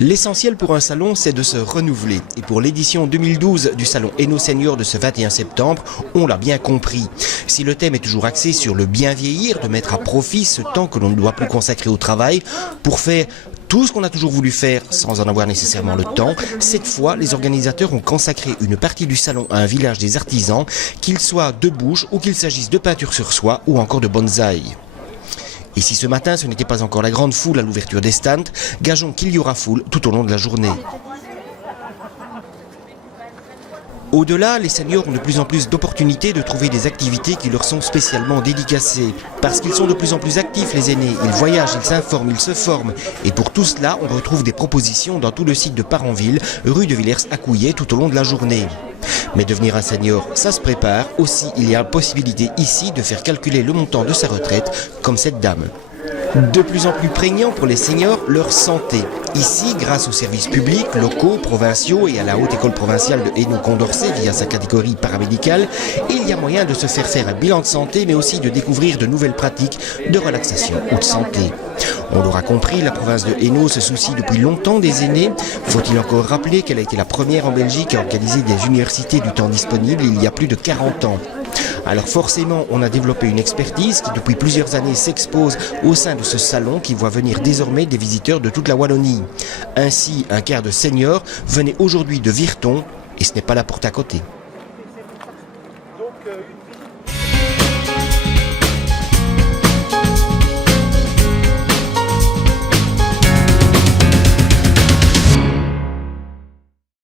L'essentiel pour un salon, c'est de se renouveler. Et pour l'édition 2012 du salon Hainaut Senior de ce 21 septembre, on l'a bien compris. Si le thème est toujours axé sur le bien vieillir, de mettre à profit ce temps que l'on ne doit plus consacrer au travail pour faire tout ce qu'on a toujours voulu faire sans en avoir nécessairement le temps, cette fois, les organisateurs ont consacré une partie du salon à un village des artisans, qu'il soit de bouche ou qu'il s'agisse de peinture sur soie ou encore de bonsaï. Et si ce matin, ce n'était pas encore la grande foule à l'ouverture des stands, gageons qu'il y aura foule tout au long de la journée. Au-delà, les seniors ont de plus en plus d'opportunités de trouver des activités qui leur sont spécialement dédicacées. Parce qu'ils sont de plus en plus actifs, les aînés, ils voyagent, ils s'informent, ils se forment. Et pour tout cela, on retrouve des propositions dans tout le site de Parenville, rue de Villers à Couillet, tout au long de la journée. Mais devenir un senior, ça se prépare. Aussi, il y a la possibilité ici de faire calculer le montant de sa retraite, comme cette dame. De plus en plus prégnant pour les seniors, leur santé. Ici, grâce aux services publics, locaux, provinciaux et à la Haute École Provinciale de Hainaut-Condorcet via sa catégorie paramédicale, il y a moyen de se faire un bilan de santé, mais aussi de découvrir de nouvelles pratiques de relaxation ou de santé. On l'aura compris, la province de Hainaut se soucie depuis longtemps des aînés. Faut-il encore rappeler qu'elle a été la première en Belgique à organiser des universités du temps disponible il y a plus de 40 ans. Alors forcément, on a développé une expertise qui depuis plusieurs années s'expose au sein de ce salon qui voit venir désormais des visiteurs de toute la Wallonie. Ainsi, un quart de seniors venait aujourd'hui de Virton et ce n'est pas la porte à côté.